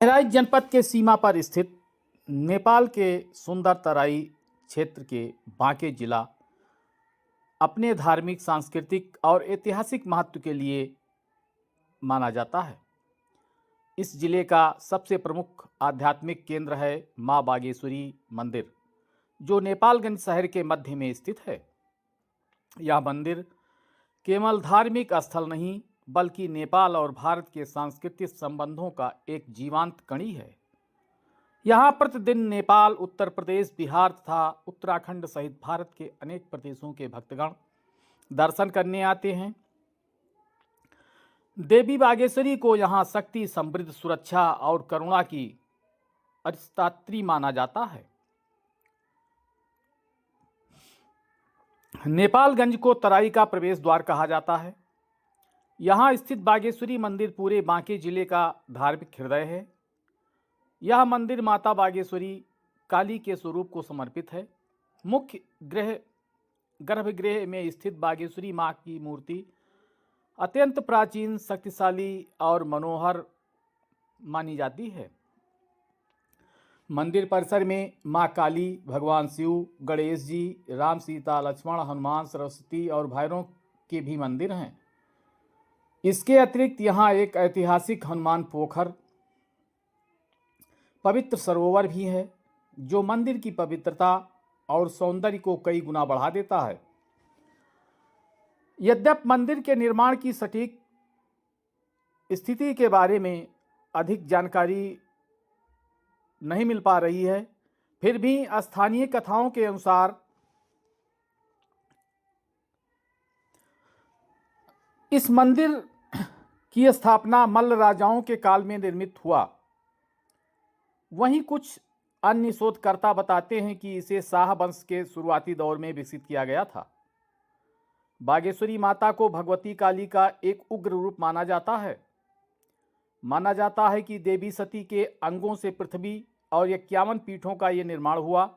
बहराइच जनपद के सीमा पर स्थित नेपाल के सुंदर तराई क्षेत्र के बांके जिला अपने धार्मिक, सांस्कृतिक और ऐतिहासिक महत्व के लिए माना जाता है। इस जिले का सबसे प्रमुख आध्यात्मिक केंद्र है मां बागेश्वरी मंदिर, जो नेपालगंज शहर के मध्य में स्थित है। यह मंदिर केवल धार्मिक स्थल नहीं, बल्कि नेपाल और भारत के सांस्कृतिक संबंधों का एक जीवंत कड़ी है। यहाँ प्रतिदिन नेपाल, उत्तर प्रदेश, बिहार तथा उत्तराखंड सहित भारत के अनेक प्रदेशों के भक्तगण दर्शन करने आते हैं। देवी बागेश्वरी को यहाँ शक्ति, समृद्ध, सुरक्षा और करुणा की अधिष्ठात्री माना जाता है। नेपालगंज को तराई का प्रवेश द्वार कहा जाता है। यहाँ स्थित बागेश्वरी मंदिर पूरे बांके जिले का धार्मिक हृदय है। यह मंदिर माता बागेश्वरी काली के स्वरूप को समर्पित है। मुख्य गर्भगृह में स्थित बागेश्वरी माँ की मूर्ति अत्यंत प्राचीन, शक्तिशाली और मनोहर मानी जाती है। मंदिर परिसर में माँ काली, भगवान शिव, गणेश जी, राम, सीता, लक्ष्मण, हनुमान, सरस्वती और भैरव के भी मंदिर हैं। इसके अतिरिक्त यहाँ एक ऐतिहासिक हनुमान पोखर, पवित्र सरोवर भी है, जो मंदिर की पवित्रता और सौंदर्य को कई गुना बढ़ा देता है। यद्यपि मंदिर के निर्माण की सटीक स्थिति के बारे में अधिक जानकारी नहीं मिल पा रही है, फिर भी स्थानीय कथाओं के अनुसार इस मंदिर की स्थापना मल्ल राजाओं के काल में निर्मित हुआ। वहीं कुछ अन्य शोधकर्ता बताते हैं कि इसे शाह वंश के शुरुआती दौर में विकसित किया गया था। बागेश्वरी माता को भगवती काली का एक उग्र रूप माना जाता है। माना जाता है कि देवी सती के अंगों से पृथ्वी और 51 पीठों का ये निर्माण हुआ।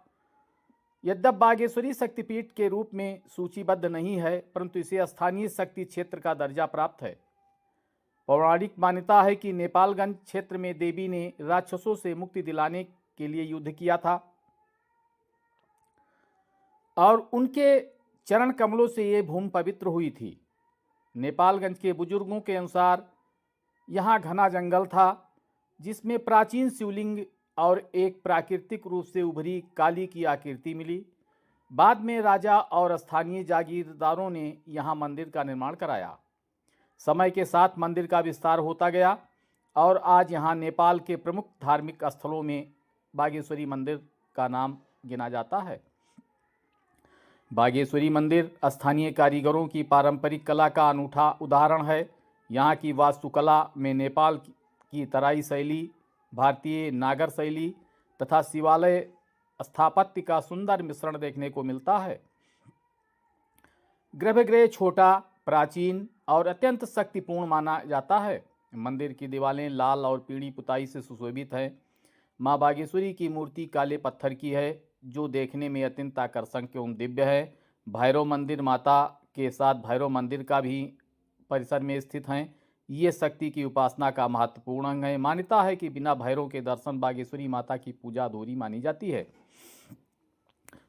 यद्यपि बागेश्वरी शक्तिपीठ के रूप में सूचीबद्ध नहीं है, परंतु इसे स्थानीय शक्ति क्षेत्र का दर्जा प्राप्त है। पौराणिक मान्यता है कि नेपालगंज क्षेत्र में देवी ने राक्षसों से मुक्ति दिलाने के लिए युद्ध किया था और उनके चरण कमलों से ये भूमि पवित्र हुई थी। नेपालगंज के बुजुर्गों के अनुसार यहाँ घना जंगल था, जिसमें प्राचीन शिवलिंग और एक प्राकृतिक रूप से उभरी काली की आकृति मिली। बाद में राजा और स्थानीय जागीरदारों ने यहाँ मंदिर का निर्माण कराया। समय के साथ मंदिर का विस्तार होता गया और आज यहाँ नेपाल के प्रमुख धार्मिक स्थलों में बागेश्वरी मंदिर का नाम गिना जाता है। बागेश्वरी मंदिर स्थानीय कारीगरों की पारंपरिक कला का अनूठा उदाहरण है। यहाँ की वास्तुकला में नेपाल की तराई शैली, भारतीय नागर शैली तथा शिवालय स्थापत्य का सुंदर मिश्रण देखने को मिलता है। गर्भगृह छोटा, प्राचीन और अत्यंत शक्तिपूर्ण माना जाता है। मंदिर की दीवारें लाल और पीली पुताई से सुशोभित है। मां बागेश्वरी की मूर्ति काले पत्थर की है, जो देखने में अत्यंत आकर्षक एवं दिव्य है। भैरव मंदिर माता के साथ भैरव मंदिर का भी परिसर में स्थित हैं। ये शक्ति की उपासना का महत्वपूर्ण अंग है। मान्यता है कि बिना भैरव के दर्शन बागेश्वरी माता की पूजा अधूरी मानी जाती है।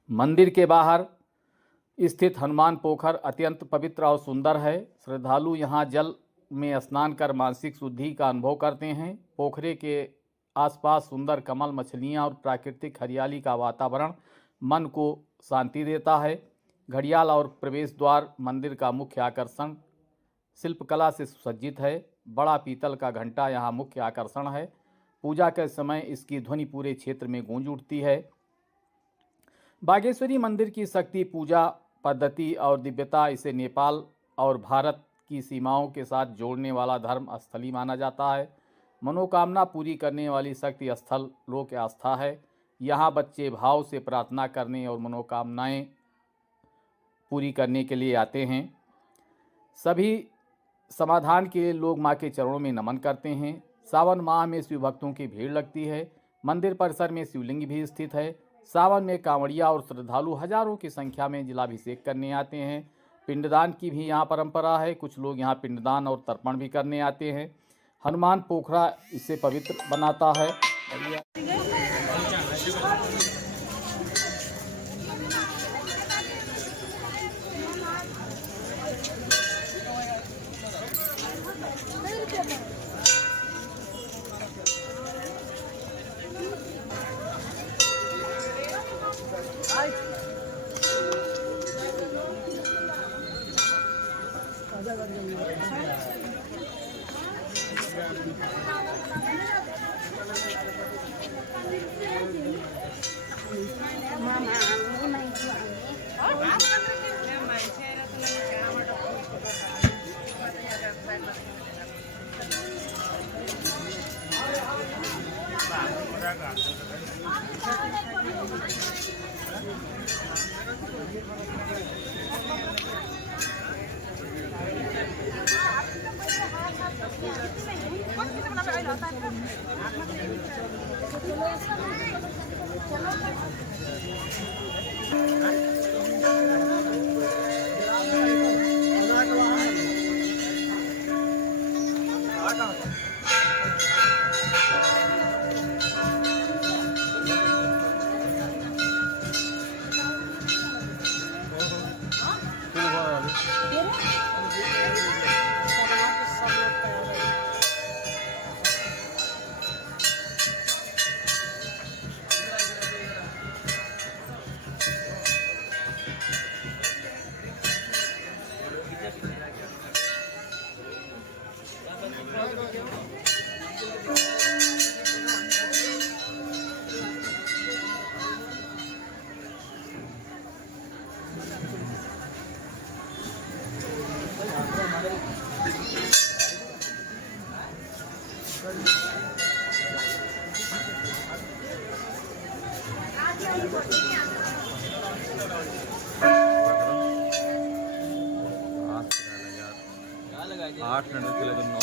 मंदिर के बाहर स्थित हनुमान पोखर अत्यंत पवित्र और सुंदर है। श्रद्धालु यहाँ जल में स्नान कर मानसिक शुद्धि का अनुभव करते हैं। पोखरे के आसपास सुंदर कमल, मछलियाँ और प्राकृतिक हरियाली का वातावरण मन को शांति देता है। घड़ियाल और प्रवेश द्वार मंदिर का मुख्य आकर्षण शिल्पकला से सुसज्जित है। बड़ा पीतल का घंटा यहाँ मुख्य आकर्षण है। पूजा के समय इसकी ध्वनि पूरे क्षेत्र में गूंज उठती है। बागेश्वरी मंदिर की शक्ति, पूजा पद्धति और दिव्यता इसे नेपाल और भारत की सीमाओं के साथ जोड़ने वाला धर्म स्थली माना जाता है। मनोकामना पूरी करने वाली शक्ति स्थल लोक आस्था है। यहाँ बच्चे भाव से प्रार्थना करने और मनोकामनाएं पूरी करने के लिए आते हैं। सभी समाधान के लिए लोग मां के चरणों में नमन करते हैं। सावन माह में शिव भक्तों की भीड़ लगती है। मंदिर परिसर में शिवलिंग भी स्थित है। सावन में कांवड़िया और श्रद्धालु हजारों की संख्या में जलाभिषेक करने आते हैं। पिंडदान की भी यहाँ परंपरा है। कुछ लोग यहाँ पिंडदान और तर्पण भी करने आते हैं। हनुमान पोखरा इसे पवित्र बनाता है। आठ मिनट के लिए नौ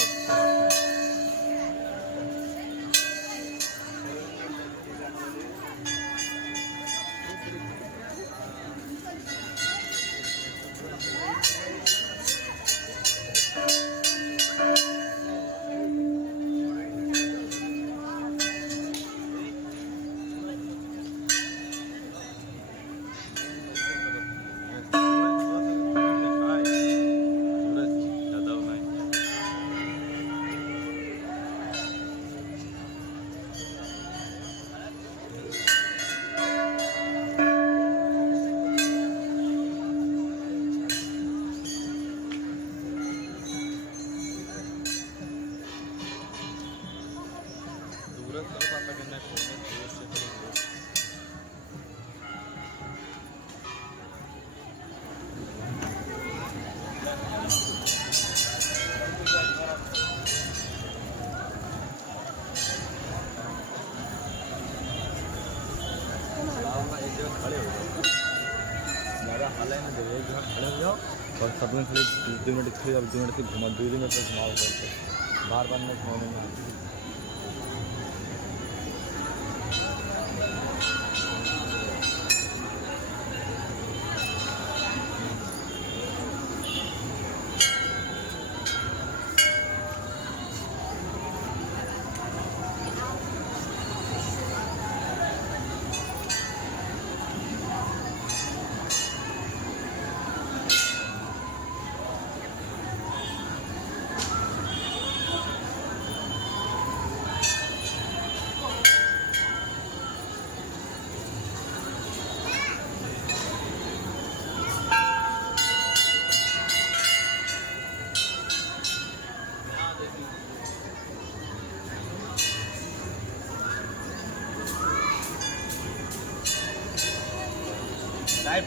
खड़े हो जाओ, ज़्यादा हाल है ना, जब एक जगह खड़े हो जाओ और सब में खाली 2 मिनट खड़े, अब 2 मिनट से घुमा, 2 मिनट तक घुमाओ करके बार बार में घुमाने में आती है।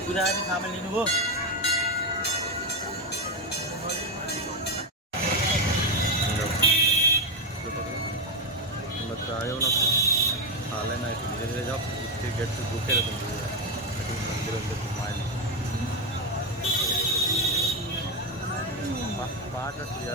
पूरा शामिल लिनुभयो आयो ना हाल है ना, धीरे धीरे जाओ, इसके गेट से रुके रहते मंदिर अंदर घुमाए पाँच किया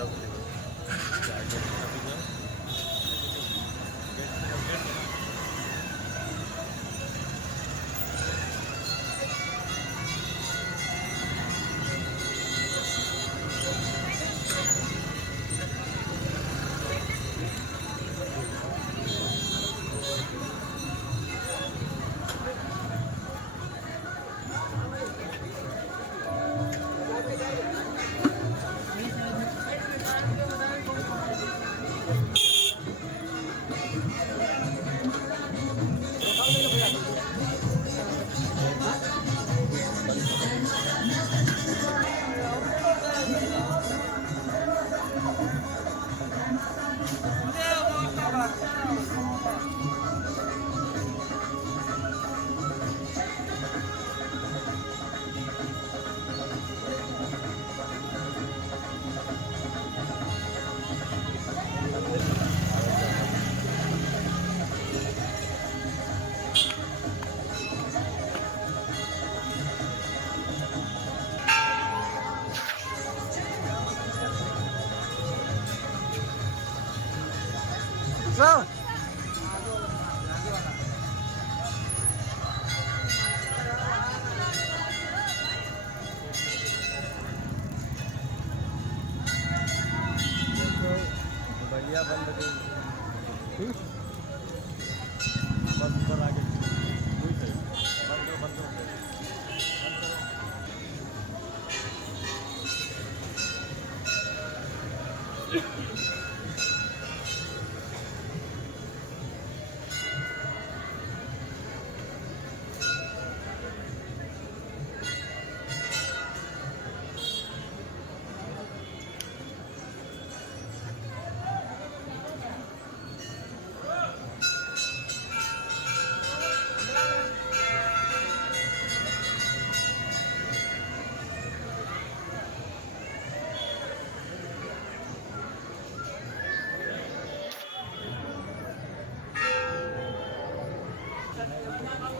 Thank you.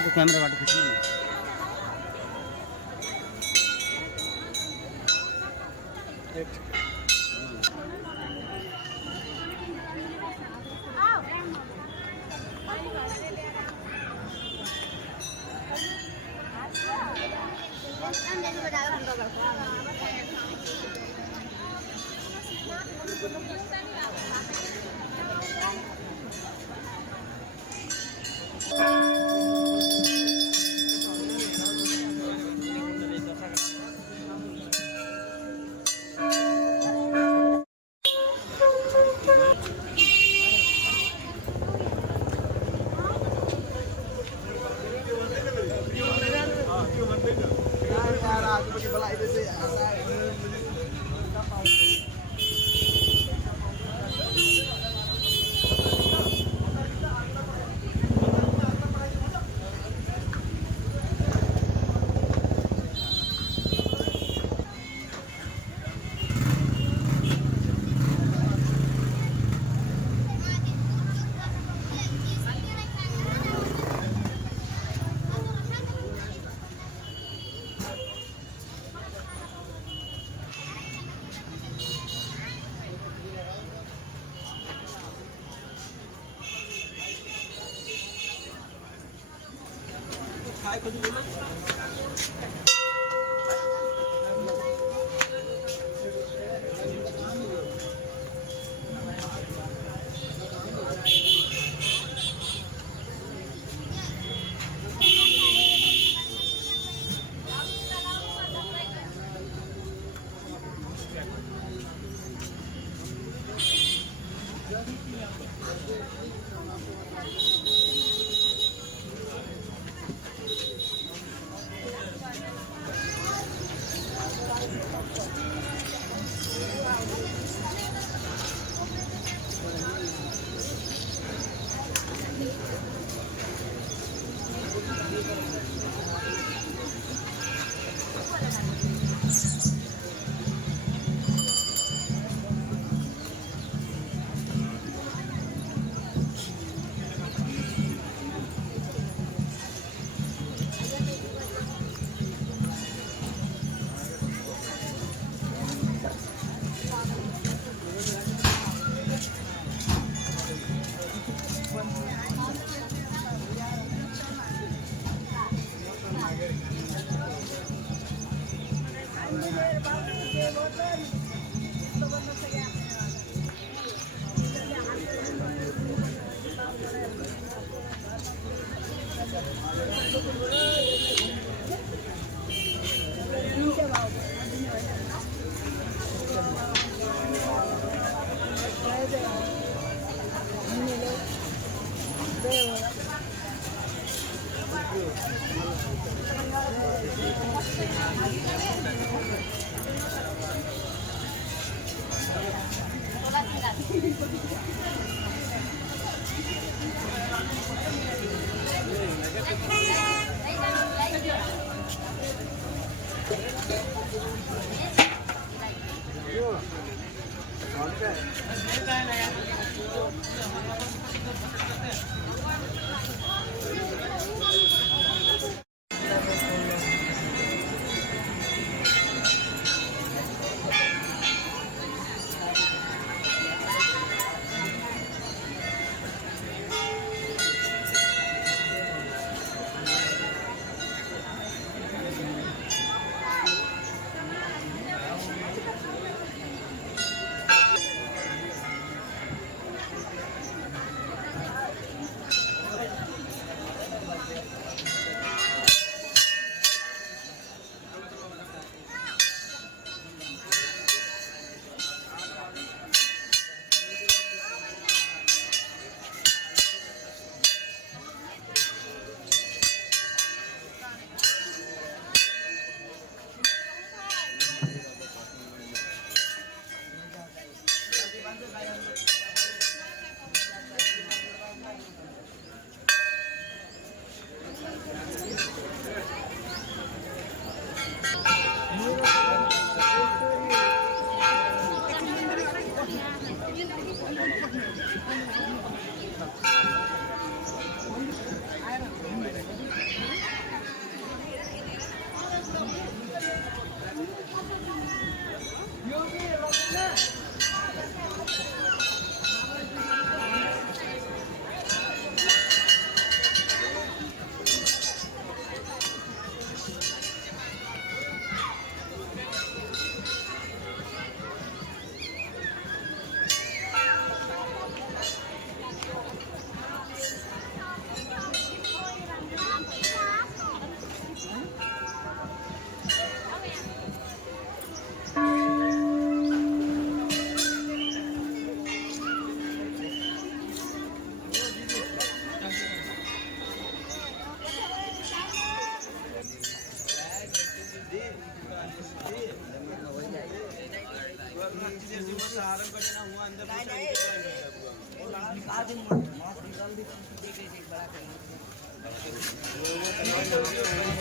अर्को क्यामेराबाट खिच्नु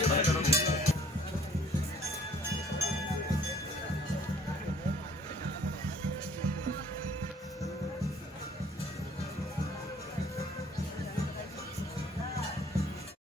नहीं